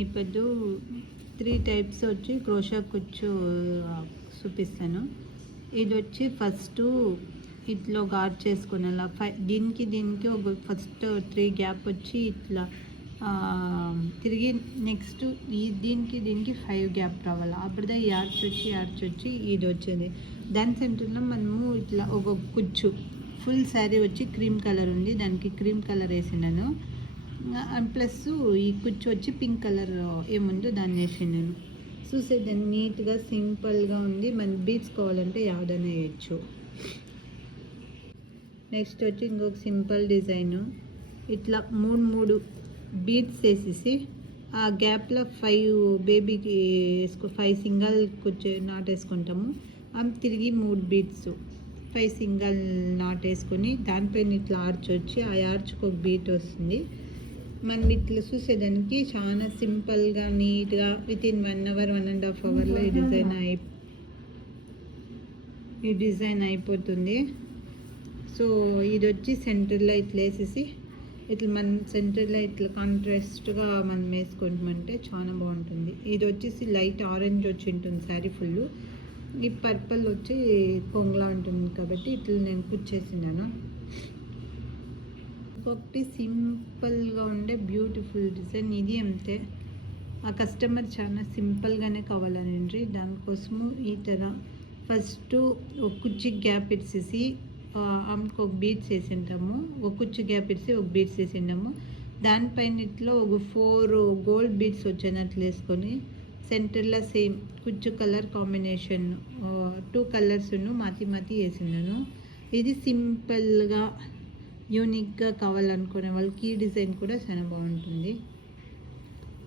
ఇప్పుడు 3 టైప్స్ వచ్చి క్రోషా కుచ్చు చూపిస్తాను. ఇది వచ్చి ఫస్ట్ ఇట్లా ఒక ఆర్చ్ చేసుకునేలా దీనికి ఒక ఫస్ట్ 3 గ్యాప్ వచ్చి ఇట్లా తిరిగి నెక్స్ట్ దీనికి 5 గ్యాప్ రావాలి. అప్పుడుదా ఈ ఆర్చ్ వచ్చి ఇది వచ్చేది. దాని సెంటర్లో మనము ఇట్లా ఒక కుచ్చు ఫుల్ శారీ వచ్చి క్రీమ్ కలర్ ఉంది, దానికి క్రీమ్ కలర్ వేసినాను. ప్లస్ ఈ కుచ్చు వచ్చి పింక్ కలర్ ఏముందో దాన్ని వేసినాను. చూసే దాన్ని నీట్గా సింపుల్గా ఉంది. మన బీడ్స్ కావాలంటే యావదైనా వేయచ్చు. నెక్స్ట్ వచ్చి ఇంకొక సింపుల్ డిజైను. ఇట్లా 3 బీడ్స్ వేసేసి ఆ గ్యాప్లో 5 బేబీకి 5 సింగల్ నాట్ వేసుకుంటాము. తిరిగి 3 బీడ్స్ 5 సింగల్ నాట్ వేసుకొని దానిపైన ఇట్లా ఆర్చ్ వచ్చి ఆ ఆర్చ్కి ఒక బీట్ వస్తుంది. మనం ఇట్లా చూసేదానికి చాలా సింపుల్గా నీట్గా వితిన్ 1 అవర్ 1.5 అవర్లో ఈ డిజైన్ అయిపోతుంది. సో ఇది వచ్చి సెంటర్లో ఇట్లా వేసేసి ఇట్లా మన సెంటర్లో ఇట్లా కాంట్రాస్ట్గా మనం వేసుకుంటామంటే చాలా బాగుంటుంది. ఇది వచ్చేసి లైట్ ఆరెంజ్ వచ్చి ఉంటుంది శారీ ఫుల్. ఈ పర్పుల్ వచ్చి కొంగలా ఉంటుంది కాబట్టి ఇట్లా నేను కుచ్చేసినాను. ఇంకొకటి సింపుల్గా ఉండే బ్యూటిఫుల్ డిజైన్. ఇది అంతే, ఆ కస్టమర్ చాలా సింపుల్గానే కావాలనండి. దానికోసము ఈ తర ఫస్ట్ ఒక కుచ్చి గ్యాప్ ఇచ్చేసి ఆమెకు ఒక బీడ్స్ వేసింటాము. ఒక కుచ్చు గ్యాప్ ఇచ్చి ఒక బీడ్స్ వేసిండాము. దానిపైన ఇట్లా ఒక 4 గోల్డ్ బీడ్స్ వచ్చినట్లు వేసుకొని సెంటర్లో సేమ్ కుచ్చు కలర్ కాంబినేషన్ 2 కలర్స్ను మాతి వేసినాను. ఇది సింపుల్గా యూనిక్గా కావాలనుకునే వాళ్ళకి ఈ డిజైన్ కూడా చాలా బాగుంటుంది.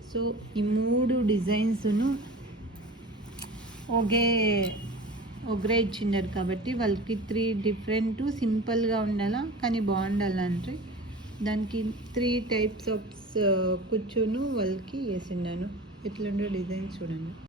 సో ఈ 3 డిజైన్స్ను ఒకరే ఇచ్చినారు కాబట్టి వాళ్ళకి 3 డిఫరెంట్ సింపుల్గా ఉండాలా కానీ బాగుండాలంటే దానికి 3 టైప్స్ ఆఫ్ కుచ్చును వాళ్ళకి వేసినాను. ఎట్లుండో డిజైన్ చూడండి.